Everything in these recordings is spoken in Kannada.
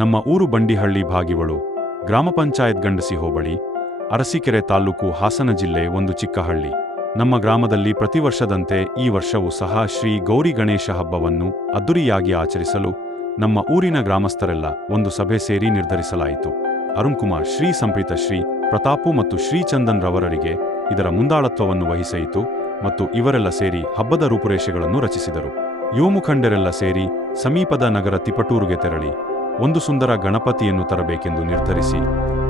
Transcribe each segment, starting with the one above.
ನಮ್ಮ ಊರು ಬಂಡಿಹಳ್ಳಿ ಭಾಗಿವಳು. ಗ್ರಾಮ ಪಂಚಾಯತ್ ಗಂಡಸಿ ಹೋಬಳಿ. ಅರಸೀಕೆರೆ ತಾಲೂಕು ಹಾಸನ ಜಿಲ್ಲೆ ಒಂದು ಚಿಕ್ಕ ಹಳ್ಳಿ ನಮ್ಮ ಗ್ರಾಮದಲ್ಲಿ ಪ್ರತಿ ವರ್ಷದಂತೆ ಈ ವರ್ಷವೂ ಸಹ ಶ್ರೀ ಗೌರಿ ಗಣೇಶ ಹಬ್ಬವನ್ನು ಅದ್ದುರಿಯಾಗಿ ಆಚರಿಸಲು ನಮ್ಮ ಊರಿನ ಗ್ರಾಮಸ್ಥರೆಲ್ಲ ಒಂದು ಸಭೆ ಸೇರಿ ನಿರ್ಧರಿಸಲಾಯಿತು. ಅರುಣ್ ಕುಮಾರ್ ಶ್ರೀ ಸಂಪ್ರೀತ ಶ್ರೀ ಪ್ರತಾಪು ಮತ್ತು ಶ್ರೀಚಂದನ್ ರವರರಿಗೆ ಇದರ ಮುಂದಾಳತ್ವವನ್ನು ವಹಿಸಯಿತು ಮತ್ತು ಇವರೆಲ್ಲ ಸೇರಿ ಹಬ್ಬದ ರೂಪುರೇಷೆಗಳನ್ನು ರಚಿಸಿದರು. ಯುವ ಮುಖಂಡರೆಲ್ಲ ಸೇರಿ ಸಮೀಪದ ನಗರ ತಿಪಟೂರುಗೆ ತೆರಳಿ. ಒಂದು ಸುಂದರ ಗಣಪತಿಯನ್ನು ತರಬೇಕೆಂದು ನಿರ್ಧರಿಸಿ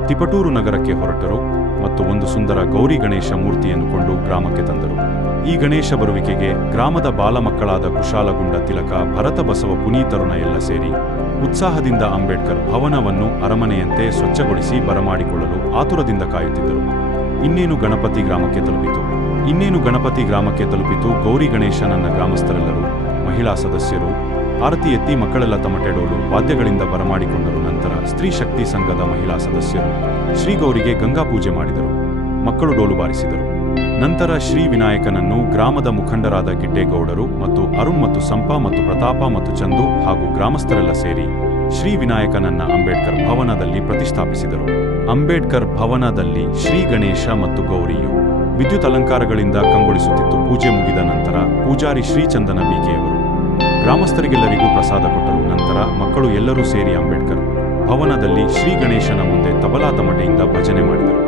ತಿಪಟೂರು ನಗರಕ್ಕೆ ಹೊರಟರು ಮತ್ತು ಒಂದು ಸುಂದರ ಗೌರಿ ಗಣೇಶ ಮೂರ್ತಿಯನ್ನು ಕೊಂಡು ಗ್ರಾಮಕ್ಕೆ ತಂದರು. ಈ ಗಣೇಶ ಬರುವಿಕೆಗೆ ಗ್ರಾಮದ ಬಾಲಮಕ್ಕಳಾದ ಕುಶಾಲಗುಂಡ, ತಿಲಕ ಭರತ ಬಸವ ಪುನೀತರುಣ ಎಲ್ಲ ಸೇರಿ ಉತ್ಸಾಹದಿಂದ ಅಂಬೇಡ್ಕರ್ ಭವನವನ್ನು ಅರಮನೆಯಂತೆ ಸ್ವಚ್ಛಗೊಳಿಸಿ ಬರಮಾಡಿಕೊಳ್ಳಲು ಆತುರದಿಂದ ಕಾಯುತ್ತಿದ್ದರು. ಇನ್ನೇನು ಗಣಪತಿ ಗ್ರಾಮಕ್ಕೆ ತಲುಪಿತು? ಇನ್ನೇನು ಗಣಪತಿ ಗ್ರಾಮಕ್ಕೆ ತಲುಪಿತು ಗೌರಿ ಗಣೇಶ ನನ್ನ ಗ್ರಾಮಸ್ಥರೆಲ್ಲರೂ, ಮಹಿಳಾ ಸದಸ್ಯರು ಆರತಿ ಎತ್ತಿ ಮಕ್ಕಳೆಲ್ಲ ತಮಟೆಡೋಲು ವಾದ್ಯಗಳಿಂದ ಬರಮಾಡಿಕೊಂಡರು. ನಂತರ ಸ್ತ್ರೀ ಶಕ್ತಿ ಸಂಘದ ಮಹಿಳಾ ಸದಸ್ಯರು ಶ್ರೀ ಗೌರಿಗೆ ಗಂಗಾ ಪೂಜೆ ಮಾಡಿದರು. ಮಕ್ಕಳು ಡೋಲು ಬಾರಿಸಿದರು. ನಂತರ ಶ್ರೀ ವಿನಾಯಕನನ್ನು ಗ್ರಾಮದ ಮುಖಂಡರಾದ ಗಿಡ್ಡೇಗೌಡರು ಮತ್ತು ಅರುಣ್ ಮತ್ತು ಸಂಪಾ ಮತ್ತು ಪ್ರತಾಪ ಮತ್ತು ಚಂದು ಹಾಗೂ ಗ್ರಾಮಸ್ಥರೆಲ್ಲ ಸೇರಿ ಶ್ರೀ ವಿನಾಯಕನನ್ನ ಅಂಬೇಡ್ಕರ್ ಭವನದಲ್ಲಿ ಪ್ರತಿಷ್ಠಾಪಿಸಿದರು. ಅಂಬೇಡ್ಕರ್ ಭವನದಲ್ಲಿ ಶ್ರೀ ಗಣೇಶ ಮತ್ತು ಗೌರಿಯು ವಿದ್ಯುತ್ ಅಲಂಕಾರಗಳಿಂದ ಕಂಗೊಳಿಸುತ್ತಿತ್ತು. ಪೂಜೆ ಮುಗಿದ ನಂತರ ಪೂಜಾರಿ ಶ್ರೀಚಂದನ ಬಿಕೆಯವರು ಗ್ರಾಮಸ್ಥರಿಗೆಲ್ಲರಿಗೂ ಪ್ರಸಾದ ಕೊಟ್ಟರು. ನಂತರ ಮಕ್ಕಳು ಎಲ್ಲರೂ ಸೇರಿ ಅಂಬೇಡ್ಕರ್ ಭವನದಲ್ಲಿ ಶ್ರೀ ಗಣೇಶನ ಮುಂದೆ ತಬಲಾ ತಮಟೆಯಿಂದ ಭಜನೆ ಮಾಡಿದರು.